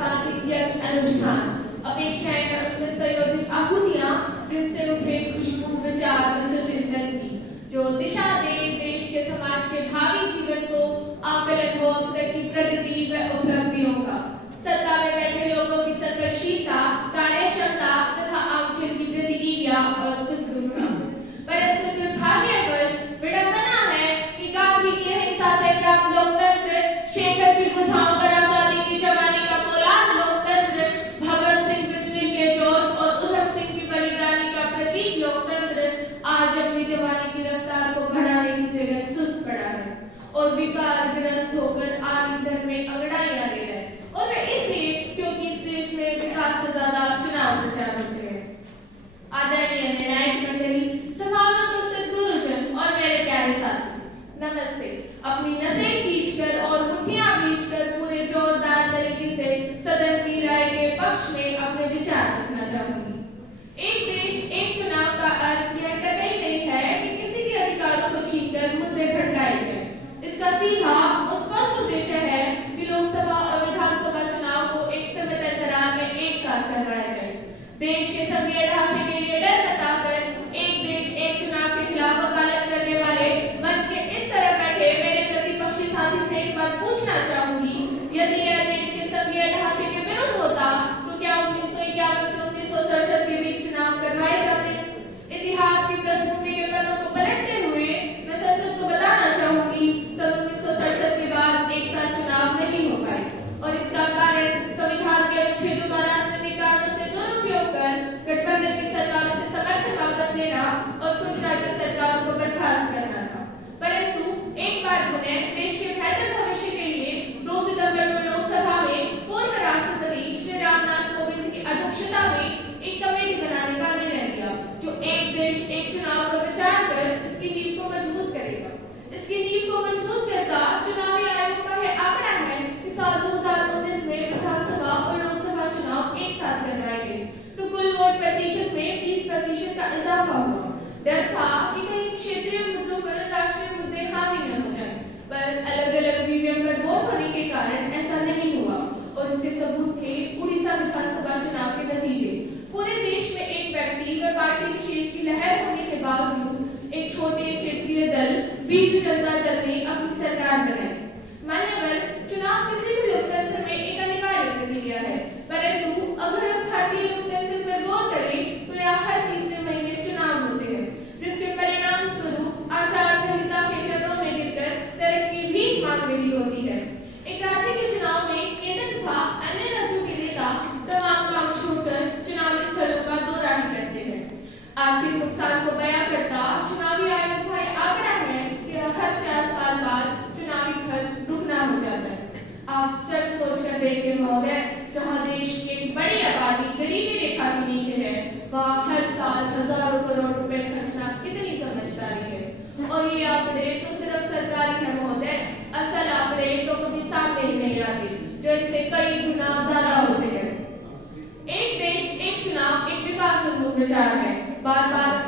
सामाजिक अनुष्ठान, अपेक्षाएं और उनमें संयोजित आहुतियां जिनसे उठे खुशबू विचार विसर्जन की जो दिशा दे देश के समाज के भावी जीवन को आकलन हो अब तक की प्रगति व उपलब्धियों का। सत्ता में बैठे लोगों की संकल्पशीलता, कार्यक्षमता तथा आमचल की प्रतिक्रिया और सुदृढ़ता। परंतु दुर्भाग्यवश विडंबना है कि गांधी की अहिंसा से प्राप्त लोकतंत्र, शेखर की बुझाओं पर आजादी की जवानी का फौलाद लोकतंत्र, भगत सिंह बिस्मिल के जोश और उधम सिंह की बलिदानी का प्रतीक लोकतंत्र आज अपनी जवानी की रफ्तार को बढ़ाने की जगह सुस्त पड़ा है और विकारग्रस्त होकर आगे दर में अंगड़ाइयां ले रहा है। और वह इसलिए क्योंकि इस देश में विकास से ज्यादा चुनाव प्रचार होते हैं। आदरणीय निर्णायक मंडली, सभा में उपस्थित गुरुजन और मेरे प्यारे साथी, नमस्ते। अपनी नसें खींचकर और मुट्ठियां भींचकर पूरे जोरदार तरीके से सदन की राय के पक्ष में अपने विचार रखना चाहूंगी। एक देश एक चुनाव का अर्थ यह कतई नहीं है कि किसी के अधिकारों को छीनकर मुद्दे भड़काए जाए। इसका सीधा और स्पष्ट उद्देश्य है कि लोकसभा और विधानसभा चुनाव को एक समय अंतराल में एक साथ करवाया जाए। देश के संघीय ढांचे के लिए डर बताकर एक देश एक चुनाव के खिलाफ वकालत करने वाले मंच के इस तरह बैठे मेरे प्रतिपक्षी साथी से एक बात पूछना चाहूंगी, यदि यह देश के संघीय ढांचे के विरुद्ध होता तो क्या 1951 से 1967 के बीच चुनाव करवाए जाते? इतिहास की पृष्ठभूमि के पन्नों को पलटते हुए मैं संसद को बताना चाहूंगी, सन 1967 के बाद एक साथ चुनाव नहीं हो पाए और इसका कारण संविधान के अनुच्छेदों का राजनीतिक कारणों से दुरुपयोग कर गठबंधन की सरकारों से समर्थन वापस लेना और कुछ राज्य सरकारों को बर्खास्त करना था। परंतु एक बार पुनः देश के बेहतर भविष्य के लिए 2 सितंबर को लोकसभा में पूर्व राष्ट्रपति श्री रामनाथ कोविंद की अध्यक्षता में एक कमेटी बनाने का निर्णय लिया जो एक देश एक चुनाव पर विचार कर इसकी नींव को मजबूत करेगा। इसकी नींव को मजबूत करता चुनावी आयोग का यह आंकड़ा है कि साल 2019 में विधानसभा और लोकसभा चुनाव एक साथ करवाए गए तो कुल वोट प्रतिशत में 20% का इजाफा हुआ। डर था कि कहीं क्षेत्रीय मुद्दों पर राष्ट्रीय मुद्दे हावी न हो जाएं, पर अलग-अलग ईवीएम पर वोट होने के कारण ऐसा नहीं हुआ और इसके सबूत थे उड़ीसा विधानसभा चुनाव के नतीजे। पूरे देश में एक व्यक्ति व पार्टी विशेष की लहर होने के बावजूद एक छोटे क्षेत्रीय दल बीजू जनता दल ने अपनी सरकार बनाई। मान्यवर, चुनाव किसी भी लोकतंत्र में एक अनिवार्य प्रक्रिया है, परंतु अगर हम भारतीय लोकतंत्र पर गौर करें तो यह हर तीसरे महीने चुनाव होते हैं, जिसके परिणाम स्वरूप आचार संहिता के चरणों में गिरकर तरक्की भी मांग रही होती है। एक राज्य के चुनाव में केंद्र तथा अन्य राज्यों के नेता तमाम काम छोड़कर चुनावी स्थलों का दौरा ही करते हैं। आर्थिक नुकसान को बयां करता चुनावी आयोग का यह आंकड़ा है कि हर 4 साल बाद चुनावी खर्च दुगना हो जाता है। आप सब सोचकर देखिए महोदय, जहां देश की एक बड़ी आबादी गरीबी रेखा के नीचे है, वहां हर साल हजारों करोड़ रुपए खर्चना कितनी समझदारी है। और ये आंकड़े तो सिर्फ सरकारी है महोदय, असल आंकड़े तो कभी सामने ही नहीं आते जो इनसे कई गुना ज्यादा होते हैं। एक देश एक चुनाव एक विकास उन्मुख विचार है। बार बार